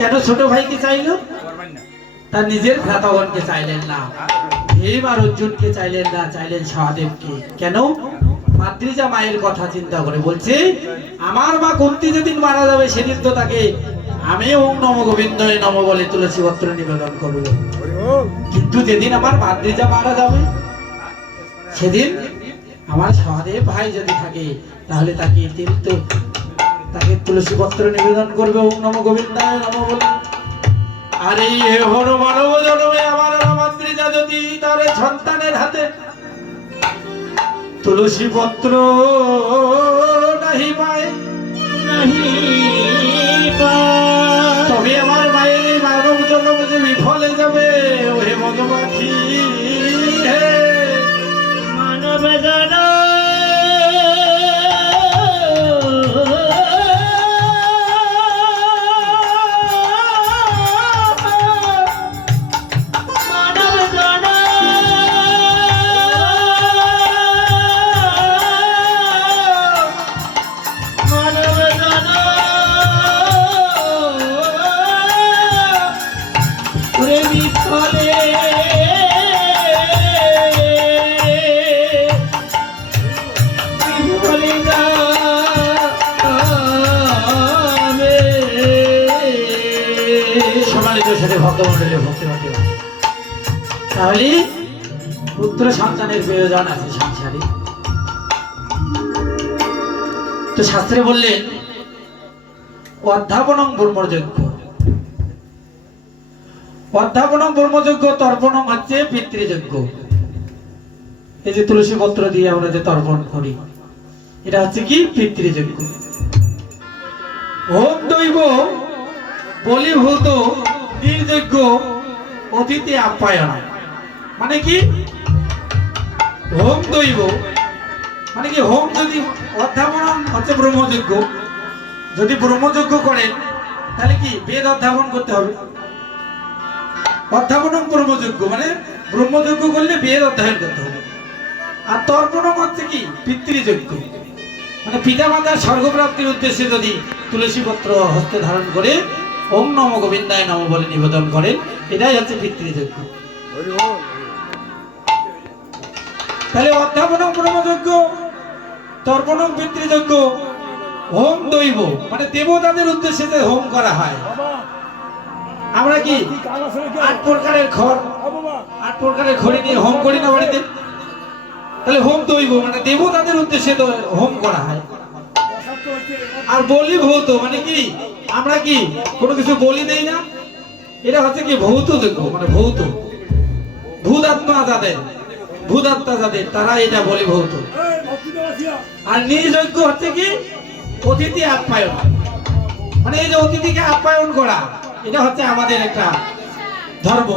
কেন ছোট ভাইকে চাইলো? তার নিজের ভ্রাতাগণকে চাইলেন না, ভীম আর অর্জুনকে চাইলেন না, চাইলেন সহদেবকে। কেন? মাতৃজা মায়ের কথা চিন্তা করে বলছে, আমার মা কুন্তি যেদিন মারা যাবে সেদিন তো তাকে আমি ওম নম গোবিন্দায় নম বলে তুলসী পত্র নিবেদন করব, কিন্তু যেদিন আমার মাতৃজা মারা যাবে সেদিন আমার সহদেব ভাই যদি থাকে তাহলে তাকে তাকে তুলসী পত্র নিবেদন করবে ওম নম গোবিন্দায় নম বলে। আর এই মানব জন্মে আমার মাতৃজা যদি তার সন্তানের হাতে তুলসী পত্র নাহি পায়, তবে আমার মায়ের এই মানব জন্ম যে বিফলে যাবে। ওহে মধুমাখি, হে মানব জন্ম তাহলে পুত্র সন্তানের প্রয়োজন আছে সংসারে। তো শাস্ত্রে বললেন অধ্যাপনং ব্রহ্মযজ্ঞ, অধ্যাপনং ব্রহ্মযজ্ঞ, তর্পণং হচ্ছে পিতৃযজ্ঞ। এই যে তুলসী পত্র দিয়ে আমরা যে তর্পণ করি এটা হচ্ছে কি পিতৃযজ্ঞ। হোম দৈব বলিভূত নির্যজ্ঞ অতিথি আপ্যায়ন, মানে কি? হোম দৈব মানে কি? হোম যদি অধ্যাপন হচ্ছে ব্রহ্মযজ্ঞ, যদি ব্রহ্মযজ্ঞ করেন তাহলে কি বেদ অধ্যাপন করতে হবে। অধ্যাপন ব্রহ্মযজ্ঞ মানে ব্রহ্মযজ্ঞ করলে বেদ অধ্যয়ন করতে হবে। আর তর্পণ হচ্ছে কি পিতৃযজ্ঞ, মানে পিতা মাতার স্বর্গপ্রাপ্তির উদ্দেশ্যে যদি তুলসী পত্র হস্তে ধারণ করে ওম নম গোবিন্দায় নম বলে নিবেদন করেন, এটাই হচ্ছে পিতৃযজ্ঞ। তাহলে অধ্যাপন ব্রহ্মযজ্ঞ, তর্পণ পিতৃযজ্ঞ, হোম দৈব মানে দেবতাদের উদ্দেশ্যে যে হোম করা হয়। আমরা কি 8 প্রকারের খড়ি নিয়ে হোম করি না বাড়িতে? তাহলে হোম দৈব মানে দেবতাদের উদ্দেশ্যে তো হোম করা হয়। আর বলি ভৌত মানে কি? আমরা কি কোনো কিছু বলি দেই না, এটা হচ্ছে কি ভৌত যজ্ঞ, মানে ভৌত ভূতাত্মা যাদের তারা এটা বলি ভৌত। আর নির্যজ্ঞ হচ্ছে কি অতিথি আপ্যায়ন, মানে এই যে অতিথিকে আপ্যায়ন করা, এটা হচ্ছে আমাদের একটা ধর্ম।